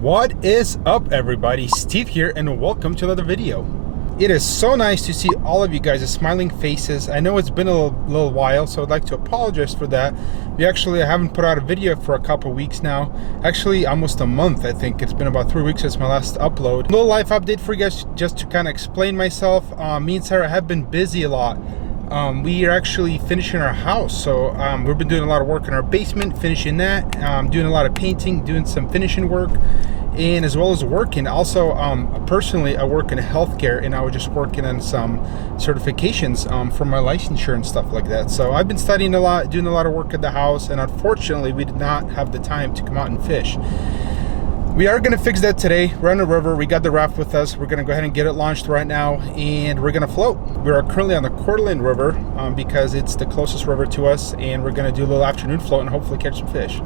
What is up, everybody? Steve here, and welcome to another video. It is so nice to see all of you guys' smiling faces. I know it's been a little while, so I'd like to apologize for that. I haven't put out a video for a couple weeks now. Actually, almost a month, I think. It's been about 3 weeks since my last upload. Little life update for you guys, just to kind of explain myself. Me and Sarah have been busy a lot. We are actually finishing our house, so we've been doing a lot of work in our basement, finishing that, doing a lot of painting, doing some finishing work, and as well as working. Also, personally, I work in healthcare, and I was just working on some certifications for my licensure and stuff like that. So I've been studying a lot, doing a lot of work at the house, and unfortunately, we did not have the time to come out and fish. We are going to fix that today. We're on the river. We got the raft with us. We're going to go ahead and get it launched right now, and we're going to float. We are currently on the Coeur River because it's the closest river to us, and we're going to do a little afternoon float and hopefully catch some fish.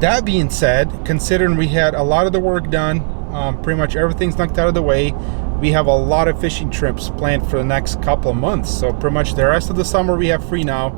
That being said, considering we had a lot of the work done, pretty much everything's knocked out of the way, we have a lot of fishing trips planned for the next couple of months. So pretty much the rest of the summer we have free now.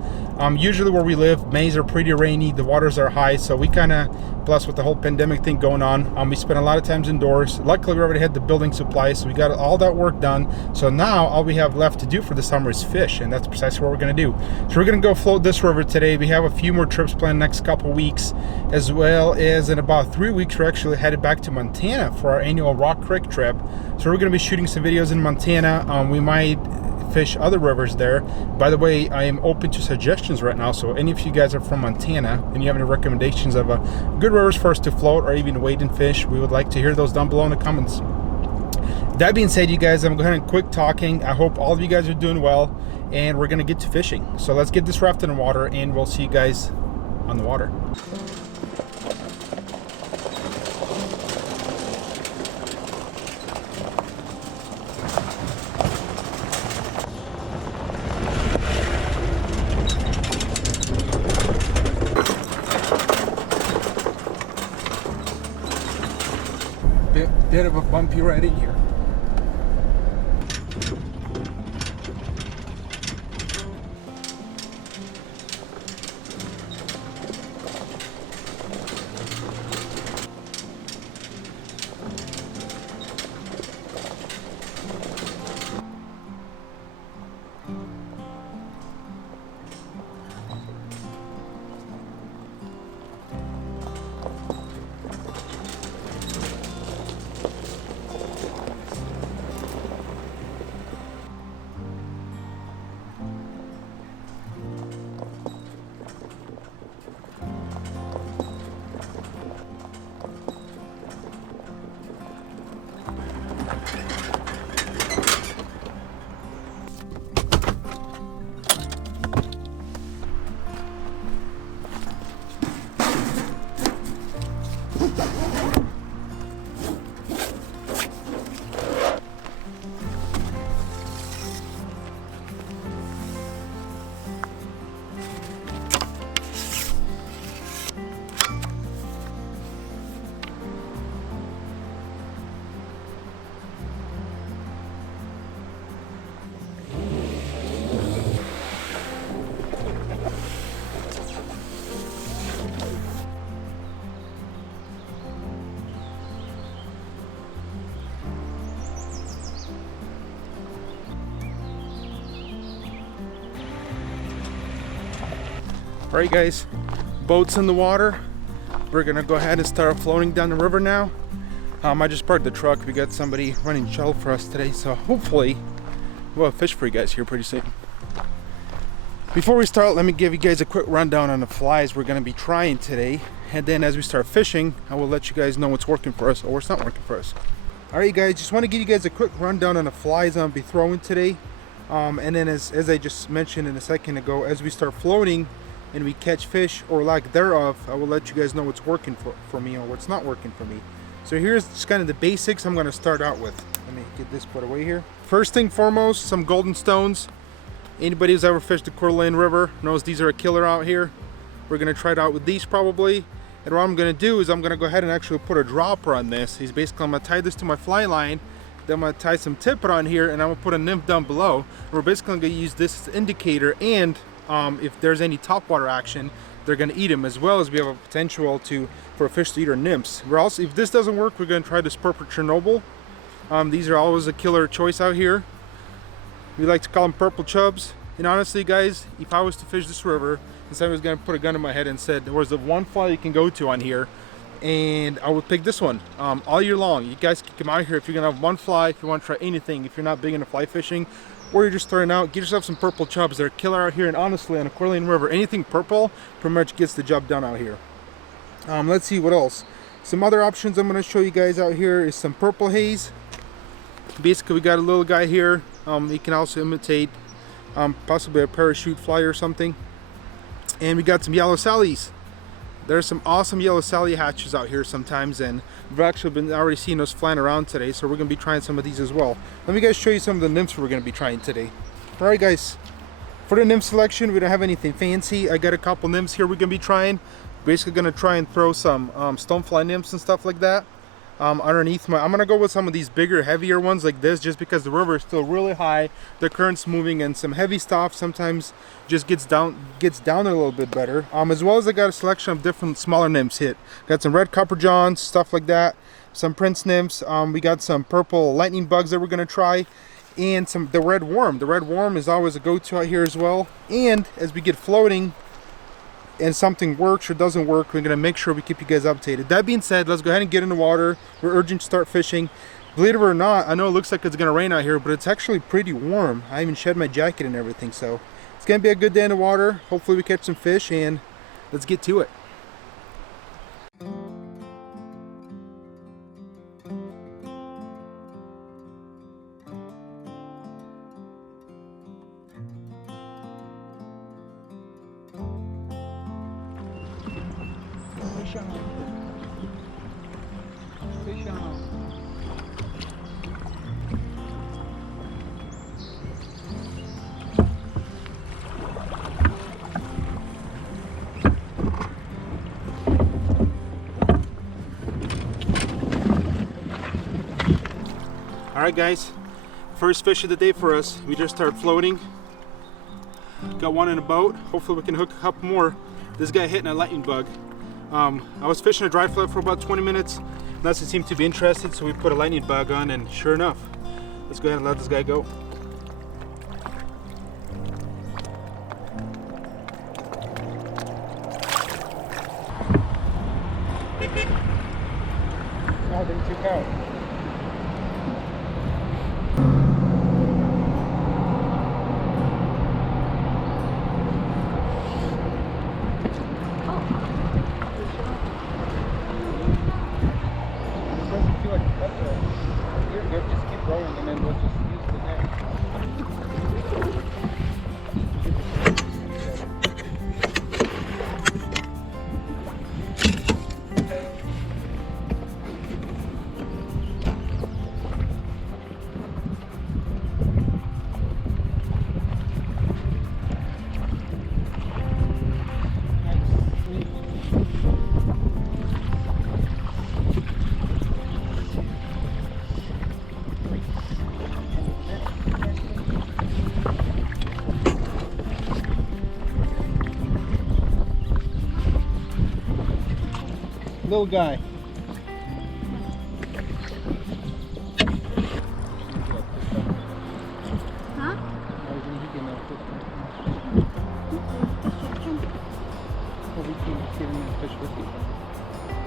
Usually where we live, Mays are pretty rainy, the waters are high, so we kind of, plus with the whole pandemic thing going on, we spent a lot of times indoors. Luckily we already had the building supplies, so we got all that work done. So now all we have left to do for the summer is fish, and that's precisely what we're going to do. So we're going to go float this river today. We have a few more trips planned next couple weeks, as well as in about 3 weeks we're actually headed back to Montana for our annual Rock Creek trip. So we're going to be shooting some videos in Montana. We might fish other rivers there. By the way, I am open to suggestions right now, so any of you guys are from Montana and you have any recommendations of good rivers for us to float or even wade and fish, we would like to hear those down below in the comments. That being said, you guys, I'm going to go ahead and quit talking. I hope all of you guys are doing well, and we're going to get to fishing. So let's get this raft in the water, and we'll see you guys on the water. Bit of a bumpy ride in here. All right, guys, boat's in the water. We're gonna go ahead and start floating down the river now. I just parked the truck. We got somebody running shuttle for us today, so hopefully we'll have fish for you guys here pretty soon. Before we start, let me give you guys a quick rundown on the flies we're gonna be trying today, and then as we start fishing, I will let you guys know what's working for us or what's not working for us. All right, guys, just want to give you guys a quick rundown on the flies I'll be throwing today, and then as I just mentioned in a second ago, as we start floating and we catch fish or lack thereof, I will let you guys know what's working for me or what's not working for me. So here's just kind of the basics I'm going to start out with. Let me get this put away here. First thing foremost, some golden stones. Anybody who's ever fished the Coeur River knows these are a killer out here. We're going to try it out with these probably. And what I'm going to do is I'm going to go ahead and actually put a dropper on this. I'm going to tie this to my fly line. Then I'm going to tie some tippet on here, and I'm going to put a nymph down below. We're basically going to use this as an indicator and if there's any topwater action, they're going to eat them, as well as we have a potential for a fish to eat our nymphs. We're also, if this doesn't work, we're going to try this purple Chernobyl. These are always a killer choice out here. We like to call them purple chubs. And honestly, guys, if I was to fish this river and somebody was going to put a gun in my head and said there was the one fly you can go to on here, and I would pick this one all year long. You guys can come out here if you're going to have one fly, if you want to try anything, if you're not big into fly fishing, or you're just throwing out, get yourself some purple chubs. They're killer out here, and honestly, on a Coeur River, anything purple pretty much gets the job done out here. Let's see what else. Some other options I'm going to show you guys out here is some purple haze. Basically, we got a little guy here. He can also imitate possibly a parachute fly or something. And we got some yellow sallies. There's some awesome yellow sally hatches out here sometimes, and we've actually been already seeing those flying around today, so we're going to be trying some of these as well. Let me guys show you some of the nymphs we're going to be trying today. Alright guys, for the nymph selection, we don't have anything fancy. I got a couple nymphs here we're going to be trying. Basically going to try and throw some stonefly nymphs and stuff like that underneath I'm going to go with some of these bigger, heavier ones like this, just because the river is still really high, the current's moving, and some heavy stuff sometimes just gets down a little bit better. As well as I got a selection of different smaller nymphs hit. Got some red copper johns, stuff like that, some prince nymphs. We got some purple lightning bugs that we're going to try, and the red worm. The red worm is always a go-to out here as well. And as we get floating and something works or doesn't work, we're going to make sure we keep you guys updated. That being said, let's go ahead and get in the water. We're urging to start fishing. Believe it or not, I know it looks like it's going to rain out here, but it's actually pretty warm. I even shed my jacket and everything, so it's going to be a good day in the water. Hopefully we catch some fish, and let's get to it. Fish on. Fish on. Alright guys, first fish of the day for us. We just started floating. Got one in a boat. Hopefully we can hook a couple more. This guy hitting a lightning bug. I was fishing a dry flat for about 20 minutes. Nothing seemed to be interested, so we put a lightning bug on, and sure enough, let's go ahead and let this guy go. Oh, they took out. Just keep rolling, and then we'll just use the net. Little guy. Huh?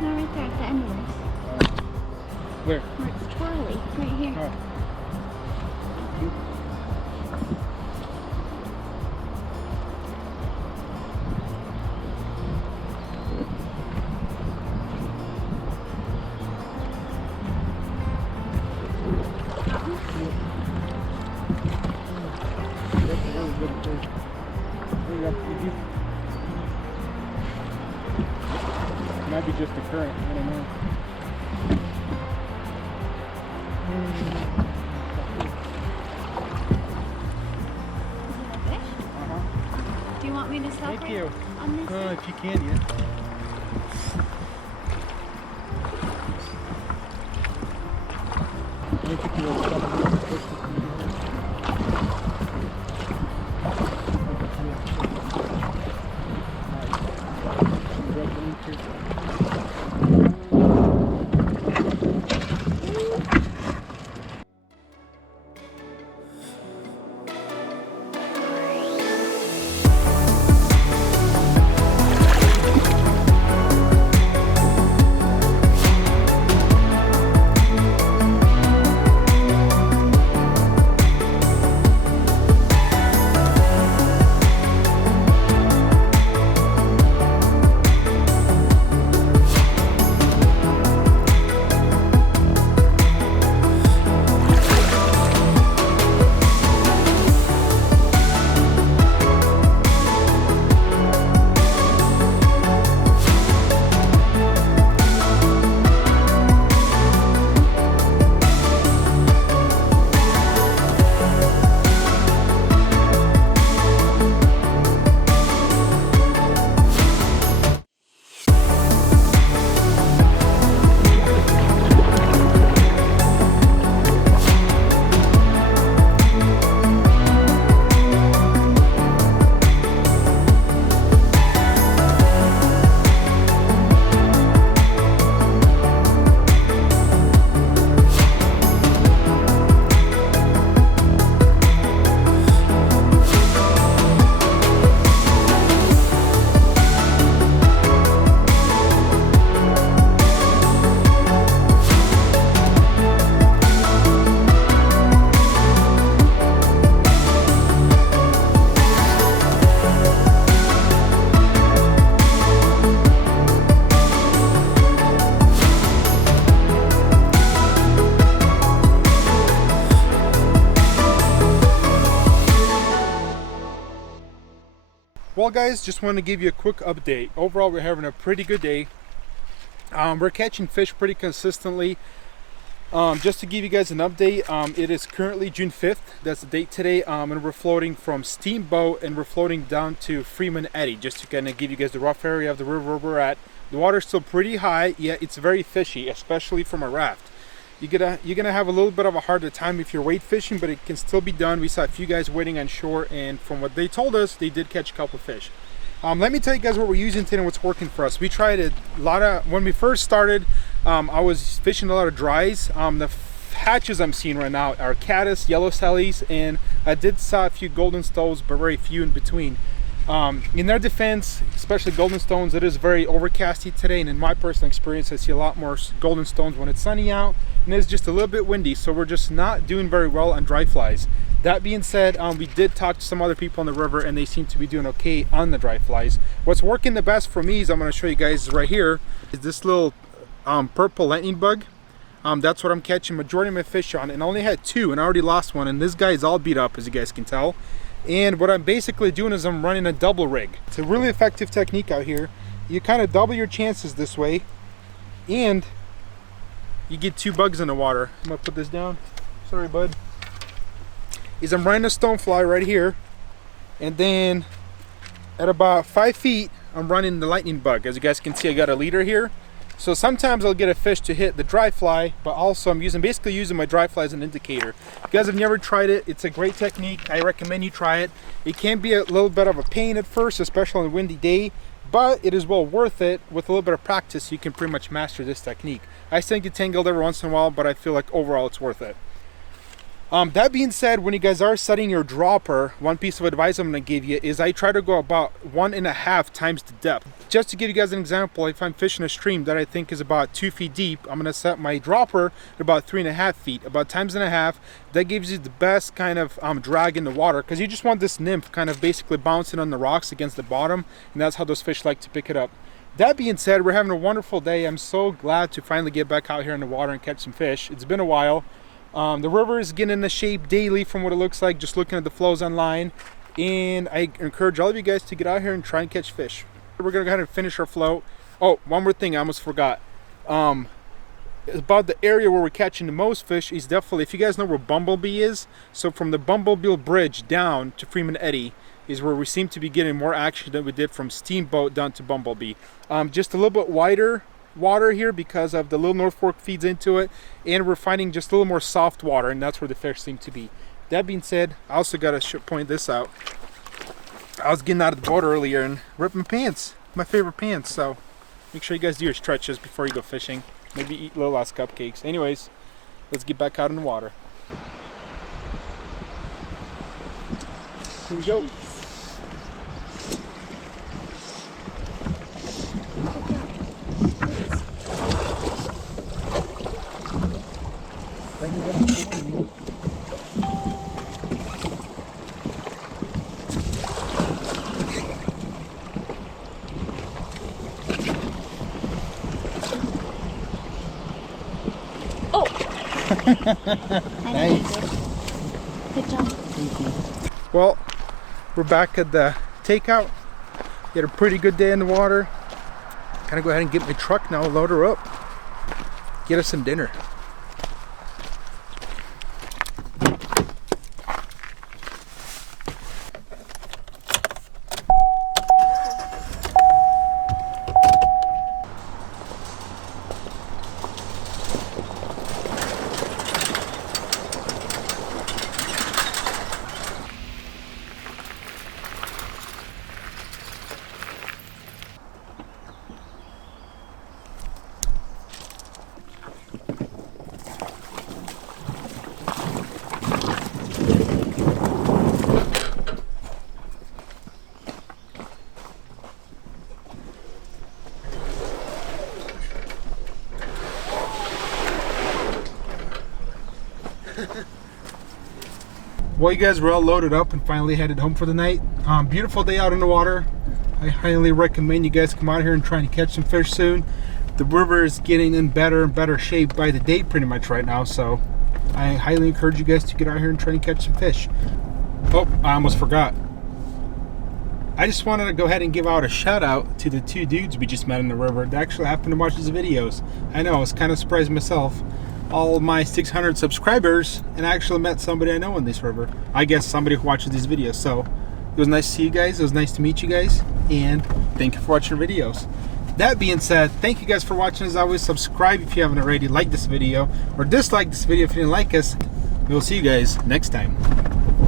No, right there at the end of this. Where? Where it's twirly, right here. Oh. Might be just the current, I don't know. Is it a fish? Uh-huh. Do you want me to stop Thank you. on this? If you can, yeah. Let me pick you up. Well guys, just want to give you a quick update. Overall, we're having a pretty good day. We're catching fish pretty consistently. Just to give you guys an update, it is currently June 5th. That's the date today. And we're floating from Steamboat and we're floating down to Freeman Eddy, just to kind of give you guys the rough area of the river where we're at. The water's still pretty high, yet it's very fishy, especially from a raft. You're gonna have a little bit of a harder time if you're weight fishing, but it can still be done. We saw a few guys waiting on shore, and from what they told us, they did catch a couple fish. Let me tell you guys what we're using today and what's working for us. We tried a lot of, when we first started, I was fishing a lot of dries. The hatches I'm seeing right now are caddis, yellow sellies, and I did saw a few golden stones, but very few in between. In their defense, especially golden stones, it is very overcasty today, and in my personal experience, I see a lot more golden stones when it's sunny out, and it's just a little bit windy, so we're just not doing very well on dry flies. That being said, we did talk to some other people on the river, and they seem to be doing okay on the dry flies. What's working the best for me is, I'm going to show you guys right here, is this little purple lightning bug. That's what I'm catching majority of my fish on, and I only had 2, and I already lost one, and this guy is all beat up, as you guys can tell. And what I'm basically doing is I'm running a double rig. It's a really effective technique out here. You kind of double your chances this way, and you get 2 bugs in the water. I'm gonna put this down. Sorry, bud. I'm running a stonefly right here, and then at about 5 feet, I'm running the lightning bug. As you guys can see, I got a leader here. So sometimes I'll get a fish to hit the dry fly, but also I'm basically using my dry fly as an indicator. If you guys have never tried it, it's a great technique. I recommend you try it. It can be a little bit of a pain at first, especially on a windy day, but it is well worth it. With a little bit of practice, you can pretty much master this technique. I still get tangled every once in a while, but I feel like overall it's worth it. That being said, when you guys are setting your dropper, one piece of advice I'm going to give you is I try to go about 1.5 times the depth. Just to give you guys an example, if I'm fishing a stream that I think is about 2 feet deep, I'm going to set my dropper at about 3.5 feet, about 1.5 times. That gives you the best kind of drag in the water, because you just want this nymph kind of basically bouncing on the rocks against the bottom, and that's how those fish like to pick it up. That being said, we're having a wonderful day. I'm so glad to finally get back out here in the water and catch some fish. It's been a while. The river is getting into shape daily from what it looks like, just looking at the flows online, and I encourage all of you guys to get out here and try and catch fish. We're gonna go ahead and finish our float. Oh, one more thing I almost forgot. About the area where we're catching the most fish is definitely, if you guys know where Bumblebee is, so from the Bumblebee Bridge down to Freeman Eddy is where we seem to be getting more action than we did from Steamboat down to Bumblebee. Just a little bit wider water here because of the little North Fork feeds into it, and we're finding just a little more soft water, and that's where the fish seem to be. That being said, I also got to point this out. I was getting out of the boat earlier and ripped my pants, my favorite pants, so make sure you guys do your stretches before you go fishing. Maybe eat little ass cupcakes. Anyways, let's get back out in the water. Here we go. Nice. Good job. Well, we're back at the Takeout. We had a pretty good day in the water. Gotta go ahead and get my truck now, load her up, get us some dinner. Well, you guys were all loaded up and finally headed home for the night. Beautiful day out in the water. I highly recommend you guys come out here and try and catch some fish soon. The river is getting in better and better shape by the day pretty much right now, so I highly encourage you guys to get out here and try and catch some fish. Oh, I almost forgot. I just wanted to go ahead and give out a shout out to the two dudes we just met in the river that actually happened to watch these videos. I know, I was kind of surprised myself. All of my 600 subscribers, and I actually met somebody I know in this river. I guess somebody who watches these videos. So it was nice to see you guys. It was nice to meet you guys, and thank you for watching videos. That being said, thank you guys for watching. As always, subscribe if you haven't already, like this video, or dislike this video if you didn't like us. We'll see you guys next time.